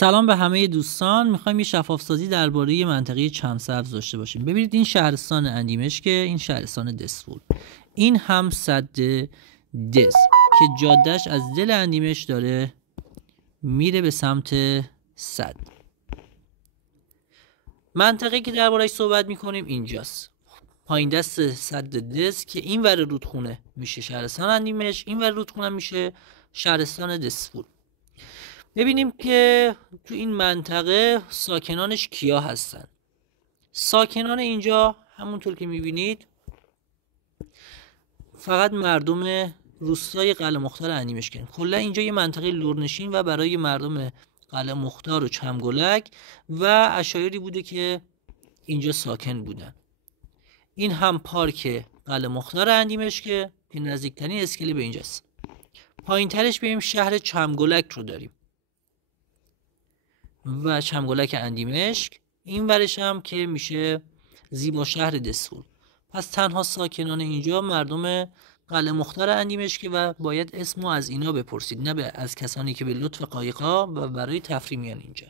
سلام به همه دوستان. میخوایم یه شفاف سازی درباره منطقه چمسبز داشته باشیم. ببینید این شهرستان اندیمشک، این شهرستان دسفول، این هم سد دز که جادهش از دل اندیمشک داره میره به سمت سد. منطقه که درباره‌اش صحبت میکنیم اینجاست، پایین دست سد دز که این ور رودخونه میشه شهرستان اندیمشک، این ور رودخونه میشه شهرستان دسفول. ببینیم که تو این منطقه ساکنانش کیا هستن. ساکنان اینجا همونطور که میبینید فقط مردم روستای قلعه مختار اندیمشکن. کلا اینجا یه منطقه لرنشین و برای مردم قلعه مختار و چمگلک و عشایری بوده که اینجا ساکن بودن. این هم پارک قلعه مختار اندیمشک که نزدیکترین اسکله به اینجاست. پایین ترش بریم شهر چمگلک رو داریم و چمگلک اندیمشک، این ورش هم که میشه زیبا شهر دسفول. پس تنها ساکنان اینجا مردم قلعه مختار اندیمشک و باید اسمو از اینا بپرسید، نه از کسانی که به لطف قایقا و برای تفریح میان اینجا.